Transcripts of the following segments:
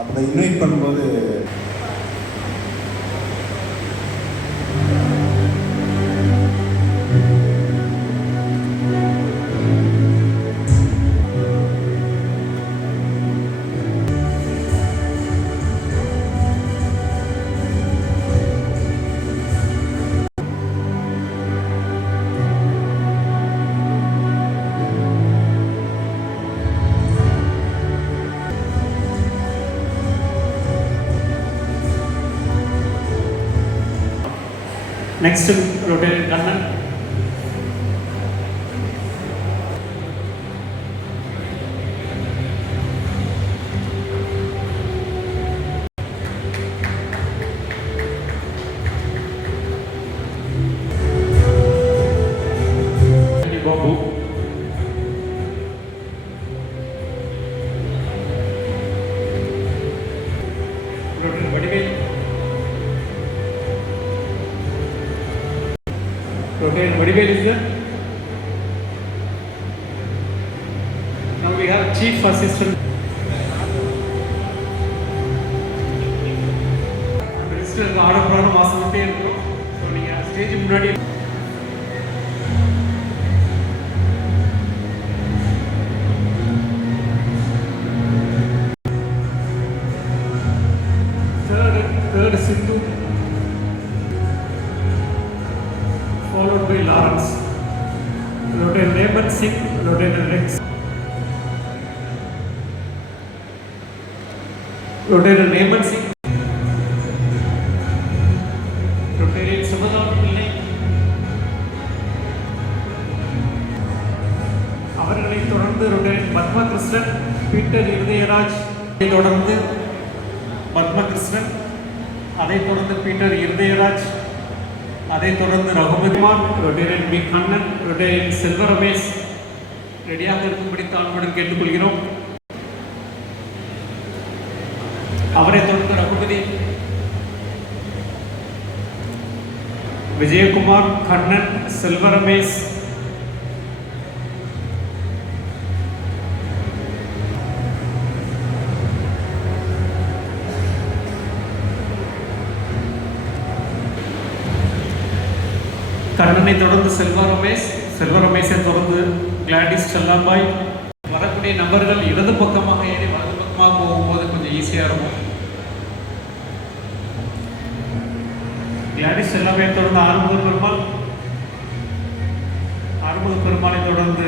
அப்போ இன்வைட் பண்ணும்போது next rotate Kannan Babu Rotate Vadivel is there. Now we have chief assistant. Minister ஆட போகிற மாதம் மட்டும் இருக்கிறோம் ஸோ நீங்கள் ஸ்டேஜ் முன்னாடி Lieutenant Neyman Singh, Lieutenant Rex. Lieutenant Neyman Singh. Lieutenant Samadam Pillai. அவர்களைத் தொடர்ந்து லிeutenant பத்ம பீட்டர் இருதயராஜ் தொடர்ந்து பத்ம அதைத் தொடர்ந்து பீட்டர் இருதயராஜ் அதைத் தொடர்ந்து Raghupathiman Rotarian P Kannan Rotarian Selva Ramesh ரெடியாக இருக்கும்படி தாழ்வுடன் கேட்டுக்கொள்கிறோம். அவரை தொடர்ந்து ரகுபதி விஜயகுமார் கண்ணன் செல்வ ரமேஷ் கண்ணனை தொடர்ந்து செல்வ ரமேஷ் செல்வ ரமேஷை தொடர்ந்து கிளாடிஸ் செல்லாம்பாய். வரக்கூடிய நபர்கள் இடது பக்கமாக ஏறி வலது பக்கமாக போகும்போது கொஞ்சம் ஈஸியாக இருக்கும். கிளாடிஸ் செல்லாம்பாயை தொடர்ந்து ஆறுமுக பெருமாள் ஆறுமுக பெருமாளை தொடர்ந்து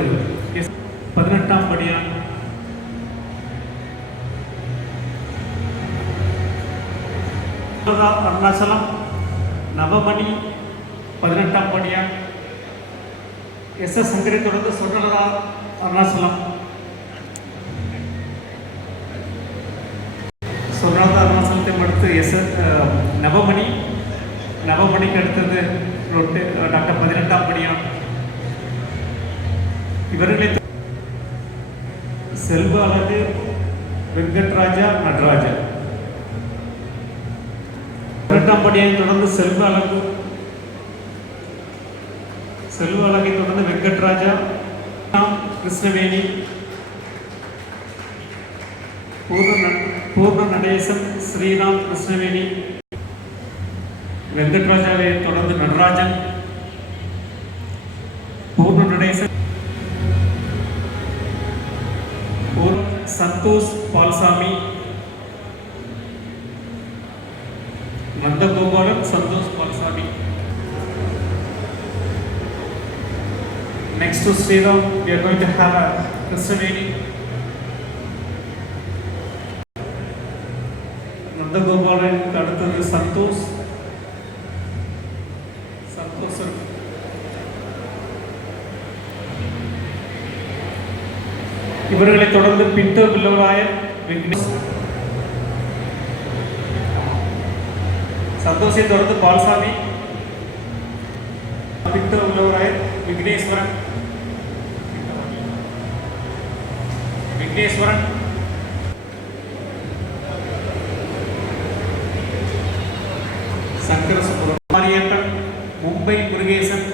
பதினெட்டாம் படியான். அருணாச்சலம் நவமணி பதினெட்டாம் படியான் எஸ். எஸ். சங்கரை தொடர்ந்து சொன்னதா அருணாசலம் சொன்னலதா அருணாசலத்தை அடுத்து எஸ். நவமணி. நவமணிக்கு அடுத்தது ரொட்டு டாக்டர் பதினெட்டாம் படியான் இவர்களை செல்வ அழகு வெங்கட்ராஜா நடராஜா பதினெட்டாம் படியை தொடர்ந்து செல்வ அழகு செல்வ அழகை தொடர்ந்து வெங்கட்ராஜா கிருஷ்ணவேணி பூர்ண பூர்ண நடேசன் ஸ்ரீராம் கிருஷ்ணவேணி வெங்கட்ராஜாவை தொடர்ந்து நடராஜன் பூர்ண Natesan Santhosh Palsamy Nandagopalan Santhosh Palsamy. Next to Sriram, we are going to have a Krishnaveni. Nandagopalan அடுத்தது சந்தோஷ் சந்தோஷ் இவர்களை தொடர்ந்து பிண்டோ பில்லவராயன் விக்னேஷ் சந்தோஷை தொடர்ந்து பால்சாமி பிண்டோ பில்லவராயன் விக்னேஸ்வரன் விக்னேஸ்வரன். சங்கர சுப்பிரமணியன் மும்பை முருகேசன்.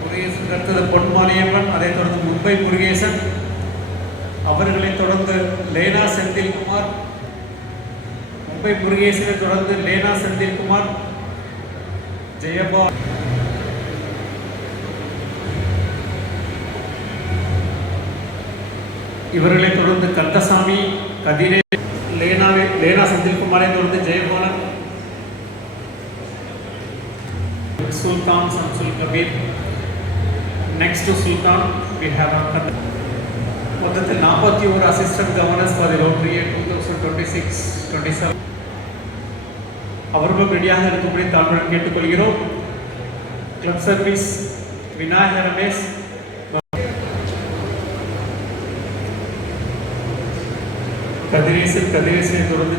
முருகேசன் அடுத்தது பொன்மாரியம்மன் அதைத் தொடர்ந்து மும்பை முருகேசன். அவர்களைத் தொடர்ந்து லேனா செந்தில்குமார். மும்பை முருகேசனை தொடர்ந்து லேனா செந்தில்குமார். ஜெயபா இவர்களை தொடர்ந்து கந்தசாமி கதிரே லேனாவே லேனா செந்தில்குமாரை தொடர்ந்து Jayapalan Sultan Samsul Kabir. Next Sultan we have a மொத்தத்தில் நாற்பத்தி ஒரு assistant governors for the rotary two thousand twenty six twenty seven அவர்களும் ரெடியாக இருக்கும்படி தாழ்வுடன் கேட்டுக்கொள்கிறோம் கிளப் சர்வீஸ் விநாயகர் ரமேஷ் கதிரேசன் கதிரேசனை தொடர்ந்து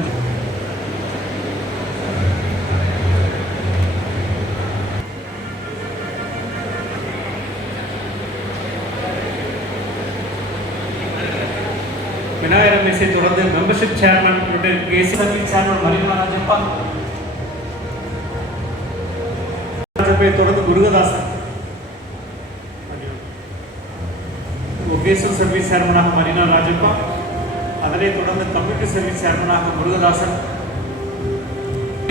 விநாயகர் ரமேஷை தொடர்ந்து membership chairman AC service chairman மரிமா பேர் தொடர்ந்து முருகதாசன். ஒகேசல் சர்வீஸ் சேர்மனாக மரினா ராஜப்பா. அதனைத் தொடர்ந்து community service சேர்மனாக Murugadasan.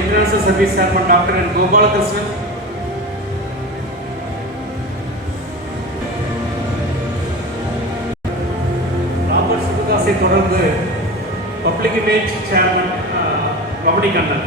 International service chairman doctor N Gopalakrishnan. Robert சிவதாஸை தொடர்ந்து பப்ளிக் இமேஜ் சேர்மன் பவனி கண்ணன்.